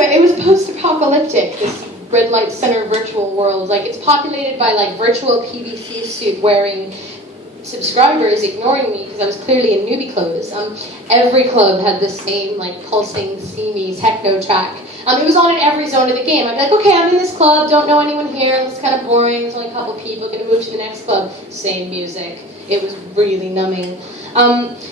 anyway, it was post-apocalyptic, this red light center virtual world. Like, it's populated by like virtual PVC suit wearing subscribers ignoring me because I was clearly in newbie clothes. Every club had the same like pulsing, steamy techno track. It was on in every zone of the game. I'd be like, okay, I'm in this club, don't know anyone here, it's kind of boring, there's only a couple people, gonna move to the next club. Same music. It was really numbing.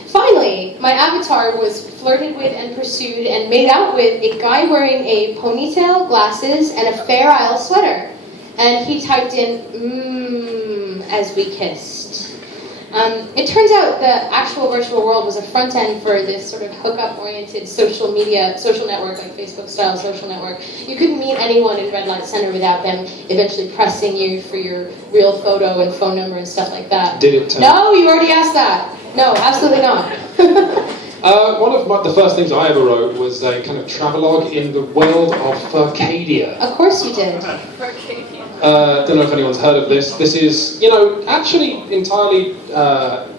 Finally, my avatar was flirted with and pursued and made out with a guy wearing a ponytail, glasses, and a Fair Isle sweater. And he typed in, as we kissed. It turns out the actual virtual world was a front end for this sort of hookup-oriented social network, like Facebook-style social network. You couldn't meet anyone in Red Light Center without them eventually pressing you for your real photo and phone number and stuff like that. Did it turn? No, you already asked that. No, absolutely not. One of the first things I ever wrote was a kind of travelogue in the world of Furcadia. Of course you did. Don't know if anyone's heard of this. This is, actually entirely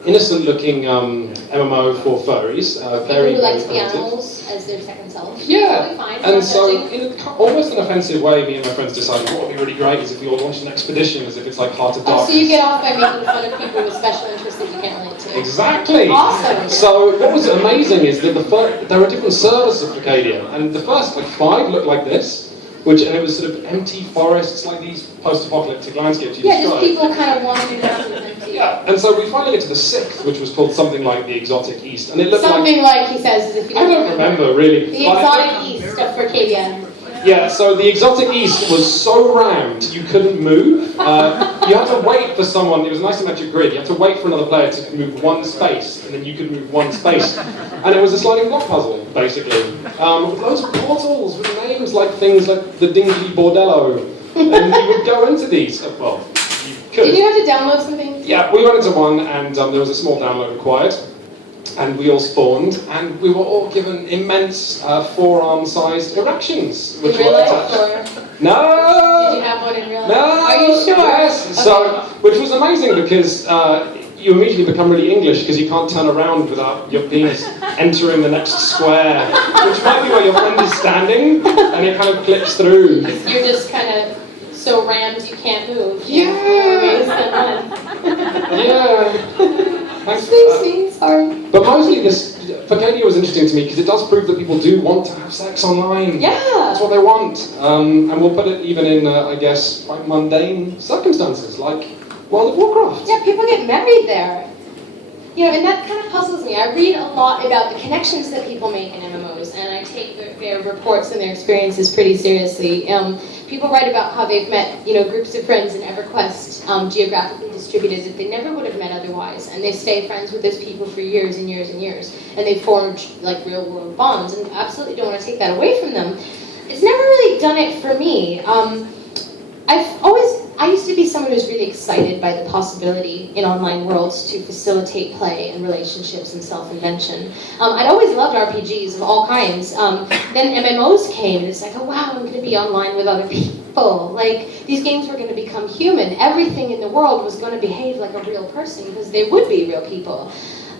innocent-looking MMO for furries. Very, people who like very to be primitive. animals as their second self. Yeah, Totally fine, and not so judging. in almost an offensive way, me and my friends decided what would be really great is if we all launched an expedition, as if it's like Heart of Oh, Darkness. so you get off by making fun of people with special interests that you can't relate to. Exactly. Awesome. So what was amazing is that there are different servers of Furcadia, and the first 5 looked like this. And it was sort of empty forests, like these post-apocalyptic landscapes you Yeah, just described. people kind of wandering around in empty. Yeah, and so we finally get to the 6th, which was called something like the Exotic East, and it looked Something like, he says, as if you I don't remember really. The But exotic east of Furcadia. Yeah, so the Exotic East was so rammed you couldn't move. You had to wait for someone. It was a nice symmetric grid. You had to wait for another player to move one space, and then you could move one space. And it was a sliding block puzzle, basically. With loads of portals with names like things like the Dingy Bordello. And you would go into these. Well, you could. Did you have to download something? Yeah, we went into one, and there was a small download required. And we all spawned, and we were all given immense forearm-sized erections, which In real were life, attached. or No! did you have one in real life? No! Are you sure? Yes. Okay. So, which was amazing because you immediately become really English because you can't turn around without your penis entering the next square, which might be where your friend is standing, and it kind of clips through. You're just kind of so rammed you can't move. Yeah. Yeah. Thanks for that. Excuse me, sorry. But mostly this, Furcadia was interesting to me because it does prove that people do want to have sex online. Yeah. That's what they want. And we'll put it even in, I guess, quite mundane circumstances, like World of Warcraft. Yeah, people get married there. And that kind of puzzles me. I read a lot about the connections that people make in MMOs, and I take their reports and their experiences pretty seriously. People write about how they've met, groups of friends in EverQuest, geographically distributed, that they never would have met otherwise, and they stay friends with those people for years and years and years, and they form like real-world bonds, and absolutely don't want to take that away from them. It's never really done it for me. I used to be someone who was really excited by the possibility in online worlds to facilitate play and relationships and self-invention. I'd always loved RPGs of all kinds. Then MMOs came, and it's like, oh wow, I'm going to be online with other people. Like, these games were going to become human. Everything in the world was going to behave like a real person because they would be real people.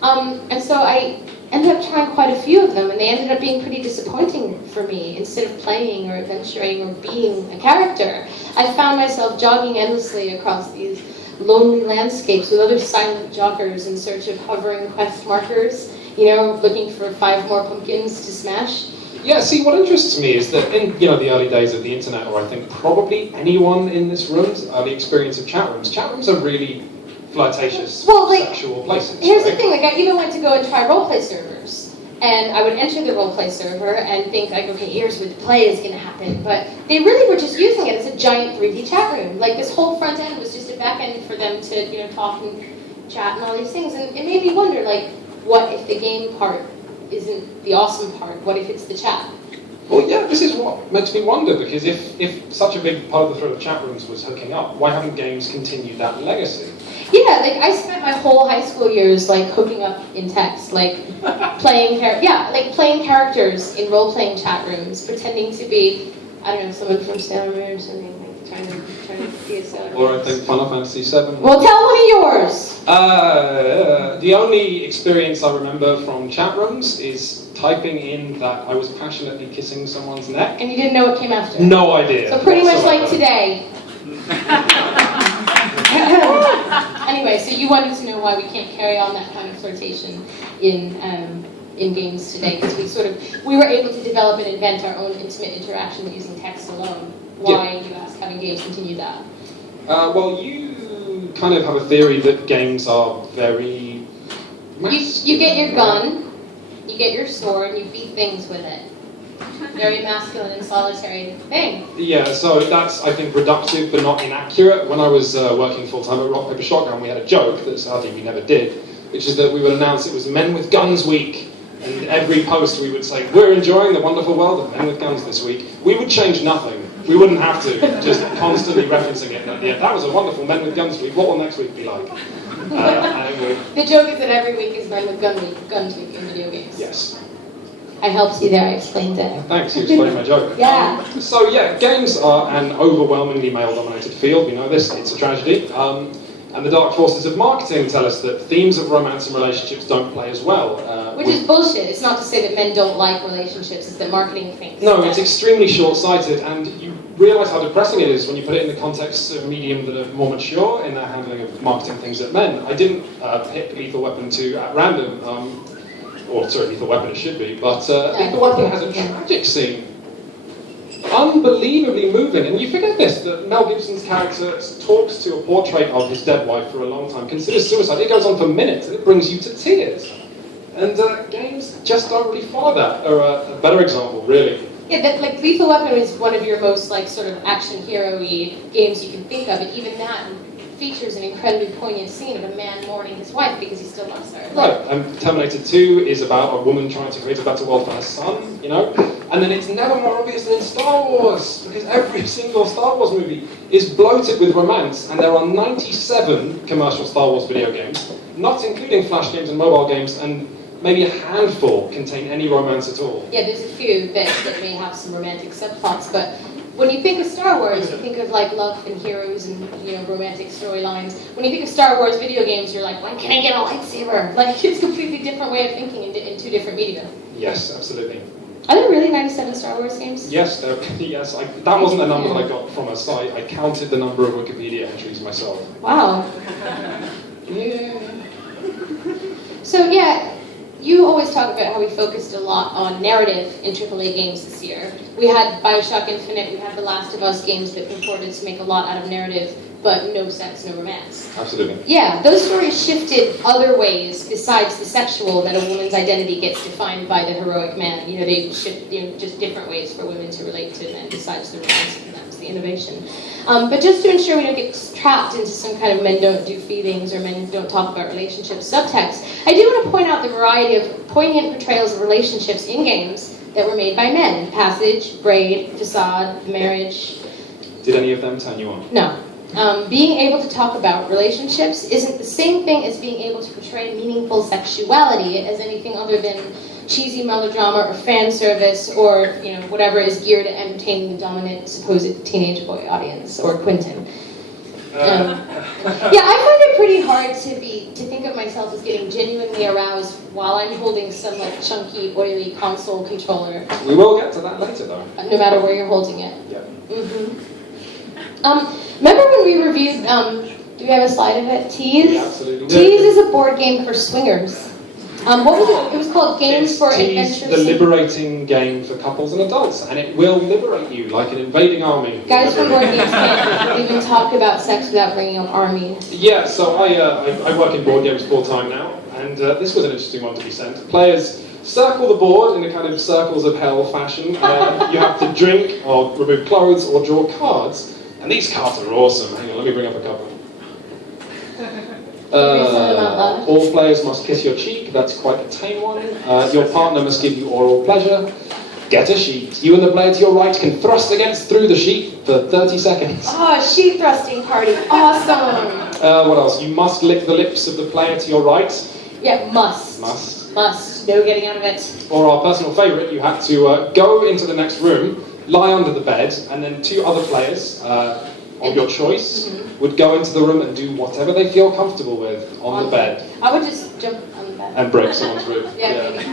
And so I ended up trying quite a few of them, and they ended up being pretty disappointing for me. Instead of playing or adventuring or being a character, I found myself jogging endlessly across these lonely landscapes with other silent joggers in search of hovering quest markers, looking for 5 more pumpkins to smash. Yeah, see, what interests me is that in the early days of the internet, or I think probably anyone in this room's early experience of chat rooms are really flirtatious, sexual places. Here's right? the thing, I even went to go and try roleplay servers. And I would enter the roleplay server and think, okay, here's where the play is going to happen. But they really were just using it as a giant 3D chat room. Like, this whole front end was just a back end for them to, talk and chat and all these things. And it made me wonder, what if the game part isn't the awesome part? What if it's the chat? Well, yeah, this is what makes me wonder, because if such a big part of the thread of chat rooms was hooking up, why haven't games continued that legacy? Yeah, I spent my whole high school years hooking up in text, playing characters in role-playing chat rooms, pretending to be, I don't know, someone from Sailor Moon or something, trying to trying to be a sailor. Or I think Final Fantasy VII. Well, tell one of yours. The only experience I remember from chat rooms is typing in that I was passionately kissing someone's neck. And you didn't know what came after? No idea. So pretty much whatsoever. like today. Anyway, so you wanted to know why we can't carry on that kind of flirtation in games today, because we were able to develop and invent our own intimate interaction using text alone. Why, you ask, haven't games continue that? Well, you kind of have a theory that games are very You get your gun, you get your sword, and you beat things with it. Very masculine and solitary thing. Yeah, so that's, I think, reductive but not inaccurate. When I was working full-time at Rock Paper Shotgun, we had a joke that sadly we never did, which is that we would announce it was Men with Guns Week. And every post we would say, we're enjoying the wonderful world of Men with Guns this week. We would change nothing. We wouldn't have to, just constantly referencing it. And that was a wonderful Men with Guns week. What will next week be like? The joke is that every week is Men with Guns week in video games. Yes. I helped you there, I explained it. Thanks, you explained my joke. Yeah. So yeah, games are an overwhelmingly male-dominated field. We know this, it's a tragedy. And the dark forces of marketing tell us that themes of romance and relationships don't play as well. Which is bullshit. It's not to say that men don't like relationships, it's that marketing thinks. No, it's extremely short-sighted, and you realise how depressing it is when you put it in the context of a medium that are more mature in their handling of marketing things at men. I didn't pick Lethal Weapon 2 at random, Lethal Weapon it should be, but Lethal Weapon has a tragic scene. Unbelievably moving, and you forget this, that Mel Gibson's character talks to a portrait of his dead wife for a long time, considers suicide, it goes on for minutes, and it brings you to tears. And games just don't really follow that, or a better example, really. Yeah, Lethal Weapon is one of your most sort of action hero-y games you can think of, and even that features an incredibly poignant scene of a man mourning his wife because he still loves her. Right, and Terminator 2 is about a woman trying to create a better world for her son, you know? And then it's never more obvious than in Star Wars, because every single Star Wars movie is bloated with romance, and there are 97 commercial Star Wars video games, not including flash games and mobile games, and maybe a handful contain any romance at all. Yeah, there's a few that may have some romantic subplots, but when you think of Star Wars, you think of love and heroes and romantic storylines. When you think of Star Wars video games, you're like, when can I get a lightsaber? It's a completely different way of thinking in two different media. Yes, absolutely. Are there really 97 Star Wars games? Yes, yes. That wasn't a number that I got from a site. I counted the number of Wikipedia entries myself. Wow. Yeah. So yeah, you always talk about how we focused a lot on narrative in AAA games this year. We had BioShock Infinite, we had The Last of Us games that purported to make a lot out of narrative, but no sex, no romance. Absolutely. Yeah, those stories shifted other ways besides the sexual, that a woman's identity gets defined by the heroic man. They shift just different ways for women to relate to men besides the romance, and that was the innovation. But just to ensure we don't get trapped into some kind of men don't do feelings or men don't talk about relationships subtext, I do want to point out the variety of poignant portrayals of relationships in games that were made by men. Passage, Braid, Facade, Marriage. Did any of them turn you on? No. Being able to talk about relationships isn't the same thing as being able to portray meaningful sexuality as anything other than cheesy melodrama or fan service or whatever is geared at entertaining the dominant supposed teenage boy audience or Quintin. Yeah, I find it pretty hard to think of myself as getting genuinely aroused while I'm holding some chunky, oily console controller. We will get to that later, though. No matter where you're holding it. Yeah. Remember when we reviewed, do we have a slide of it? Tease? We absolutely do. Tease is a board game for swingers. What was it? It was called Games for Tease, Adventure. the liberating game for couples and adults, and it will liberate you like an invading army. Guys from board games can't even talk about sex without bringing up army. Yeah, so I work in board games full time now, and this was an interesting one to be sent. Players circle the board in a kind of circles of hell fashion. You have to drink or remove clothes or draw cards. And these cards are awesome. Hang on, let me bring up a couple. All players must kiss your cheek. That's quite a tame one. Your partner must give you oral pleasure. Get a sheet. You and the player to your right can thrust through the sheet for 30 seconds. Oh, sheet thrusting party. Awesome. What else? You must lick the lips of the player to your right. Yeah, must. Must. No getting out of it. Or our personal favourite, you had to go into the next room, lie under the bed, and then two other players of your choice would go into the room and do whatever they feel comfortable with on the bed. I would just jump on the bed. And break someone's rib. Yeah, maybe.